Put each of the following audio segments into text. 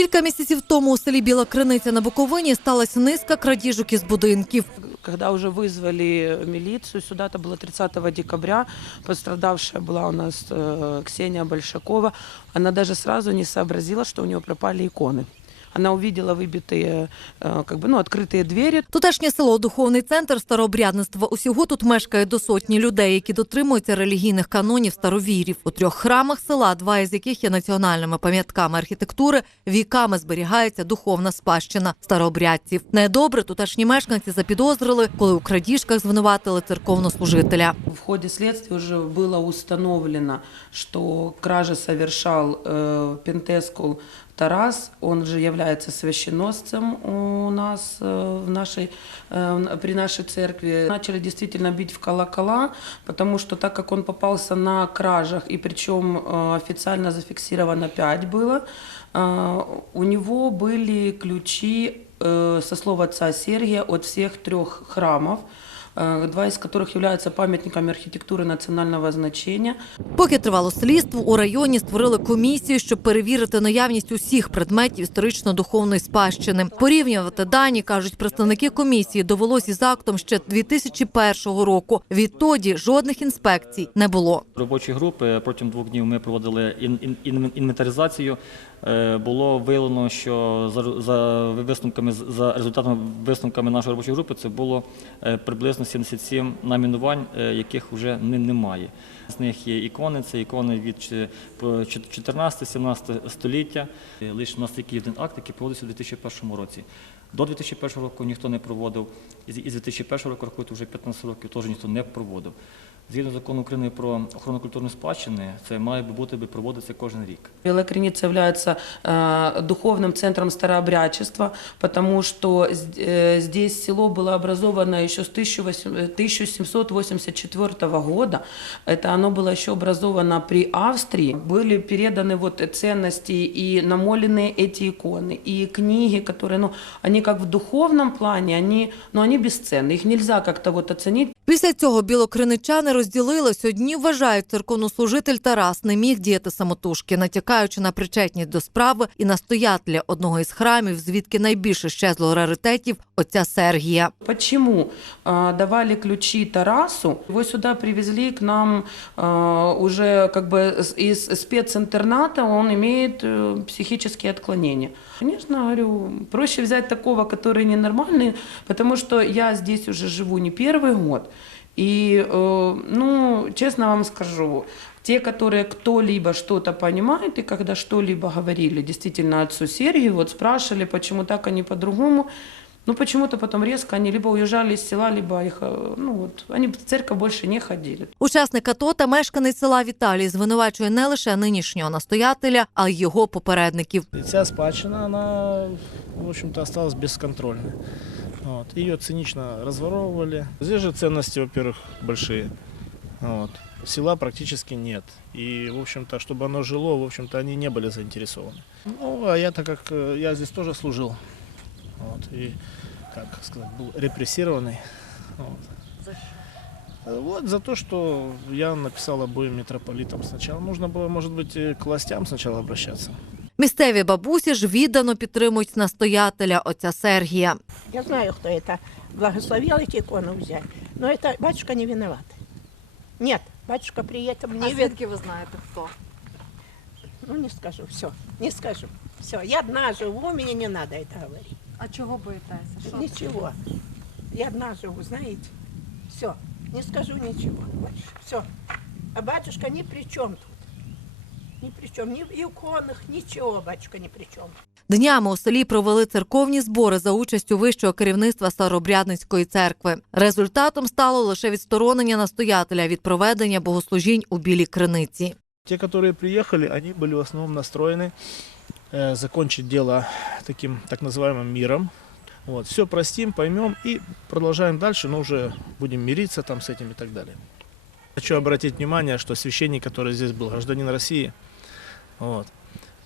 Кілька місяців тому у селі Біла Криниця на Буковині сталася низка крадіжок із будинків. Когда уже вызвали милицию, сюда это было 30 декабря, пострадавшая была у нас э, Ксения Большакова, она даже сразу не сообразила, что у нее пропали иконы. Она увидела выбитые, э, как бы, ну, открытые двери, Тутешнє село Духовний центр старообрядництва. Усього тут мешкає до сотні людей, які дотримуються релігійних канонів старовірів. У трьох храмах села, два із яких є національними пам'ятками архітектури, віками зберігається духовна спадщина старообрядців. Недобре тутешні мешканці запідозрили, коли у крадіжках звинуватили церковнослужителя. В ходе следствия уже было установлено, что кражи совершал э, Пентескул Тарас, он же является священносцем у нас э, в нашей, э, при нашей церкви. Начали действительно бить в колокола, потому что так как он попался на кражах, и причем э, официально зафиксировано 5 было, э, у него были ключи э, со слова отца Сергия от всех трех храмов, э, два из которых являются памятниками архитектуры национального значения. Поки тривало слідство, у районі створили комісію, щоб перевірити наявність усіх предметів історично-духовної спадщини. Порівнювати дані кажуть представники комісії. Довелось із актом ще 2001 року. Відтоді жодних інспекцій не було. Робочі групи протягом двох днів ми проводили ін- ін- ін- інвентаризацію. Е, Було виявлено, що за, висновками за результатами висновками нашої робочої групи це було е, приблизно 77 намінувань, е, яких вже не, немає. З них є ікони, це ікони від 14-17 століття. Лише у нас тільки один акт, який проводився у 2001 році. До 2001 року ніхто не проводив, і з із 2001 року рахуйте, вже 15 років теж ніхто не проводив. Згідно закону України про охорону культурної спадщини, це має би бути би проводитися кожен рік. Белая Креница является э, духовным центром старообрядчества, потому что с- э, здесь село было образовано еще с 1800 э, 1784 года. Это оно было еще образовано при Австрии. Были переданы вот ценности и намолены эти иконы, и книги, которые, ну, они как в духовном плане, они, ну, они бесценны. Их нельзя как-то вот оценить Після цього білокриничани розділились. Одні вважають, церковнослужитель Тарас не міг діяти самотужки, натякаючи на причетність до справи і настоятеля одного із храмів, звідки найбільше щезло раритетів отця Сергія. Почему а, давали ключи Тарасу? Его сюда привезли к нам а, уже как бы с- из специнтерната, он имеет э, психические отклонения. Конечно, говорю, проще взять такого, который ненормальный, потому что я здесь уже живу не первый год. И, э, ну, честно вам скажу, те, которые кто-либо что-то понимает, и когда что-либо говорили действительно отцу Сергию, вот спрашивали, почему так, а не по-другому, ну, почему-то потом резко они либо уезжали из села, либо их, э, ну, вот, они в церковь больше не ходили. Учасник АТО та мешканець села Віталій звинувачує не лише нинішнього настоятеля, а й його попередників. И Вся спадщина, она, в общем-то, осталась бесконтрольной. Вот. Ее цинично разворовывали. Здесь же ценности, во-первых, большие. Вот. Села практически нет. И, в общем-то, чтобы оно жило, в общем-то, они не были заинтересованы. Ну, а я, так как э, я здесь тоже служил, вот, и, как сказать, был репрессированный. Вот. Э, Вот за то, что я написал обоим митрополитам сначала. Нужно было, может быть, к властям сначала обращаться. Місцеві бабусі ж віддано підтримують настоятеля отця Сергія. Я знаю, кто это благословил эти иконы взять, но это батюшка не виноват. Нет, батюшка при этом не А виноват. звідки ви знаєте хто? Ну, не скажу, все, не скажу. Все, я одна живу, мне не надо это говорить. А чого боїтеся? Що? Ничего. Я одна живу, знаете. Все, не скажу ничего больше. Все. А батюшка ни при чем тут. Ни при чем, ни в иконах, ничего батюшка ни при чем. Днями у селі провели церковні збори за участю вищого керівництва Старобрядницької церкви. Результатом стало лише відсторонення настоятеля від проведення богослужінь у білій криниці. Те, которые приехали, они были в основном настроены э, закончить дело таким так называемым миром. Вот, все простим, поймем и продолжаем дальше, но уже будем мириться там с этим и так далее. Хочу обратить внимание, что священник, который здесь был, гражданин России, вот,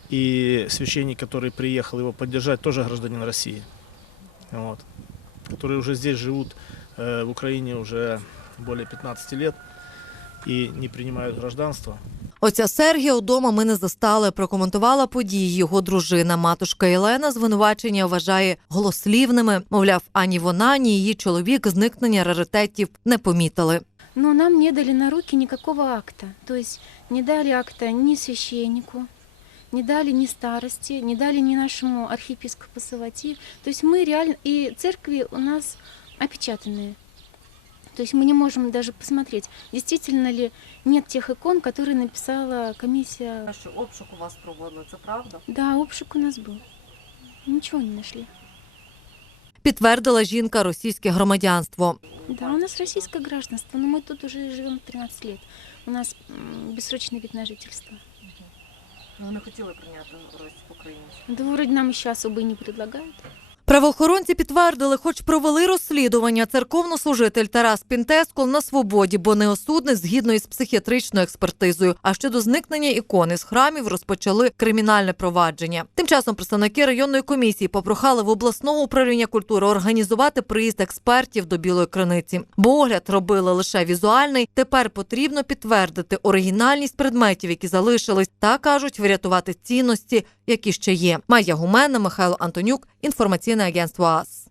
и священник, который приехал его поддержать, тоже гражданин России, вот, которые уже здесь живут э, в Украине уже более 15 лет и не принимают гражданство. Отця Сергія удома ми не застали. Прокоментувала події його дружина. Матушка Єлена звинувачення вважає голослівними. Мовляв, ані вона, ані її чоловік зникнення раритетів не помітили. Но нам не дали на руки никакого акта. То есть не дали акта ни священнику, не дали ни старости, не дали ни нашему архиепископу Савати. То есть мы реально... И церкви у нас опечатанные. То есть мы не можем даже посмотреть, действительно ли нет тех икон, которые написала комиссия. Що обшук у вас проводили, це правда? Да, обшук у нас был. Ничего не нашли. Підтвердила жінка російське громадянство. Да, у нас российское гражданство, но мы тут уже живем 13 лет. У нас бессрочный вид на жительство. Ну, она хотела принять в Украине. Да вроде нам еще особо и не предлагают. Правоохоронці підтвердили, хоч провели розслідування, церковнослужитель Тарас Пінтескол на свободі, бо неосудний згідно із психіатричною експертизою. А щодо зникнення ікони з храмів розпочали кримінальне провадження. Тим часом представники районної комісії попрохали в обласного управління культури організувати приїзд експертів до білої криниці. Бо огляд робили лише візуальний. Тепер потрібно підтвердити оригінальність предметів, які залишились, та кажуть врятувати цінності, які ще є. Майя Гумена, Михайло Антонюк, інформаційне агентство АС.